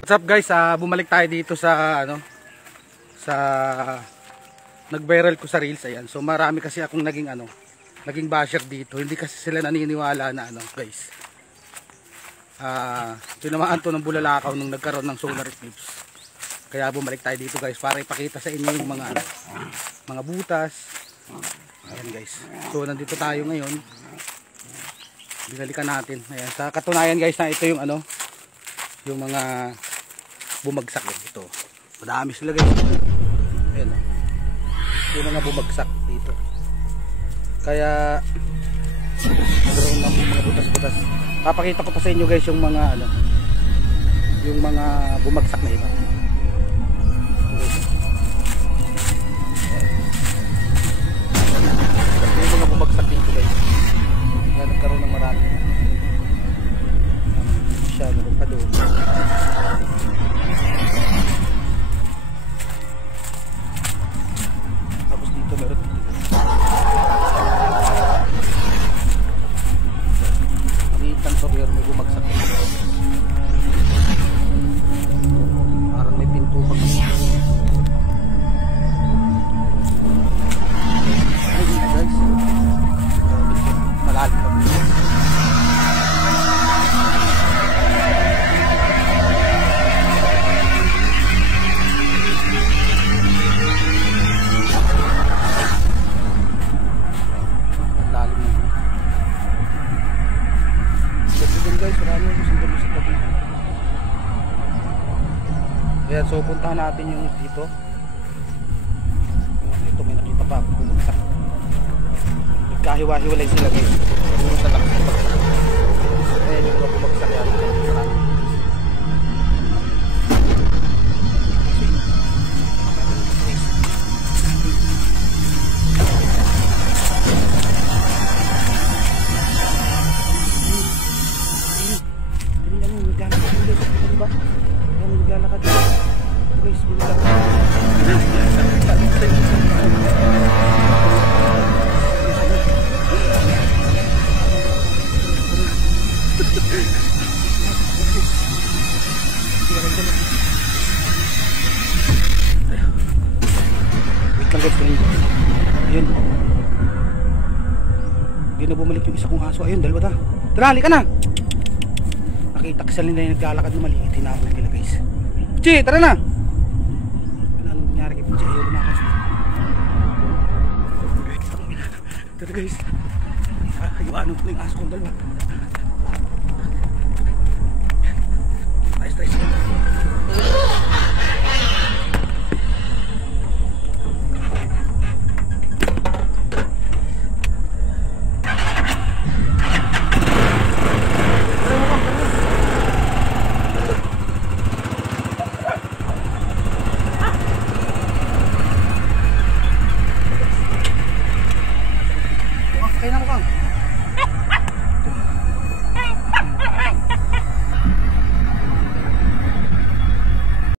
What's up guys, bumalik tayo dito sa sa nag-viral ko sa reels. Ayan. So marami kasi akong naging basher dito. Hindi kasi sila naniniwala na guys. Tinamaan to ng bulalakaw nung nagkaroon ng solar eclipse. Kaya bumalik tayo dito guys para ipakita sa inyo yung mga butas. Ayan guys. So nandito tayo ngayon. Binalikan natin. Ayan. Sa katunayan guys na ito yung yung mga bumagsak dito. Madami sila guys. Ayan. Yung mga bumagsak dito. Kaya nagkaroon ng mga butas-butas. Papakita ko pa sa inyo guys yung mga yung mga bumagsak na iba. Yung mga bumagsak dito guys. Kaya nagkaroon ng marami. Siya naman pa doon. Tapos dito meron dito. Itang sobrero may bumagsak. Parang may pinto pa. Ay guys. Malalim pa. Ayan, so puntahan natin yung dito. Ito may nakita pa bumagsak. Nagkahiwa-hiwalay sila guys. Puro sa lakas ng bagsak. Ayan yung bumagsak yan. Ayun. Hindi na bumalik yung isa kong aso. Ayun, dalawa ta. Tara, halika na. Nakita kasi nila yung naglalakad na maliit. Hinapon nila guys. Pichi, tara na. Anong nangyari kay Pichi? Ayaw na kasi. Tara guys. Ayun, ano yung aso kong dalawa.